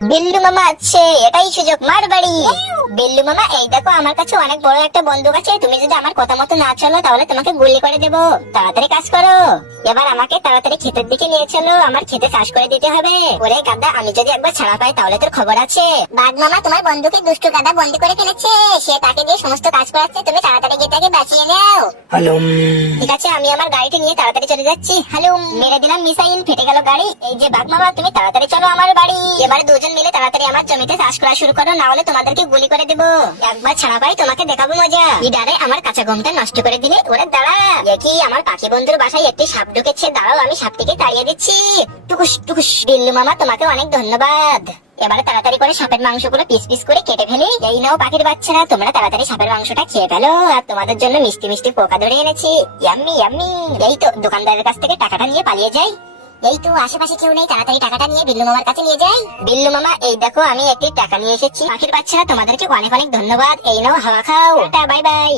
বিল্লু মামা আছে, এটাই সুযোগ, মার বাড়ি। বিল্লু মামা, এই দেখো আমার কাছে অনেক বড় একটা বন্দুক আছে, তুমি যদি আমার কথা মতো না চলো তাহলে তোমাকে গুলি করে দেবো। তাড়াতাড়ি কাজ করো। এবার আমাকে তাড়াতাড়ি ক্ষেতের দিকে নিয়ে চলো, আমার খেতে চাষ করে দিতে হবে। ওরে গাদা, আমি যদি একবার ছাড়া পাই তাহলে তোর খবর আছে। বাঘ মামা, তোমার বন্ধুকে দুষ্টু গাদা বন্দি করে ফেলেছে, সে তাকে দিয়ে সমস্ত কাজ করাচ্ছে, তুমি তাড়াতাড়ি গিয়ে তাকে বাঁচিয়ে নাও। ঠিক আছে, আমি আমার গাড়িটি নিয়ে তাড়াতাড়ি চলে যাচ্ছি। হ্যালো, মেরে দিলাম মিসাইল, ফেটে গেল গাড়ি। এই যে বাঘ মামা, তুমি তাড়াতাড়ি চলো আমার বাড়ি। এবার দুজন মিলে তাড়াতাড়ি আমার জমিতে চাষ করা শুরু করো, না হলে তোমাদেরকে গুলি করে দেবো। একবার ছাড়া পাই তোমাকে দেখাবো মজা। ইডারে আমার কাঁচা ঘুমটা নষ্ট করে দিলে। ওরে দাঁড়া, কি আমার পাখি বন্ধুর বাসায় একটি সাপ ঢুকেছে, দাঁড়াও আমি সাপটিকে তাড়িয়ে দিচ্ছি। টুকুস টুকুস। বিল্লু মামা, তোমাকে অনেক ধন্যবাদ। এবারে তাড়াতাড়ি করে সাপের মাংসগুলো পিস পিস করে কেটে ফেলি। এই নাও পাখির বাচ্চারা, তোমরা তাড়াতাড়ি সাপের মাংসটা খেয়ে ফেলো, আর তোমাদের জন্য মিষ্টি মিষ্টি পোকা ধরে এনেছি। Yummy yummy. এই তো দোকানদারের কাছ থেকে টাকাটা নিয়ে পালিয়ে যাই। এই তো আশেপাশে কেউ নেই, তাড়াতাড়ি টাকাটা নিয়ে বিল্লু মামার কাছে নিয়ে যাই। বিল্লু মামা, এই দেখো আমি একটি টাকা নিয়ে এসেছি। পাখির বাচ্চারা, তোমাদেরকে অনেক অনেক ধন্যবাদ। এই নাও, হাওয়া খাও। Bye bye.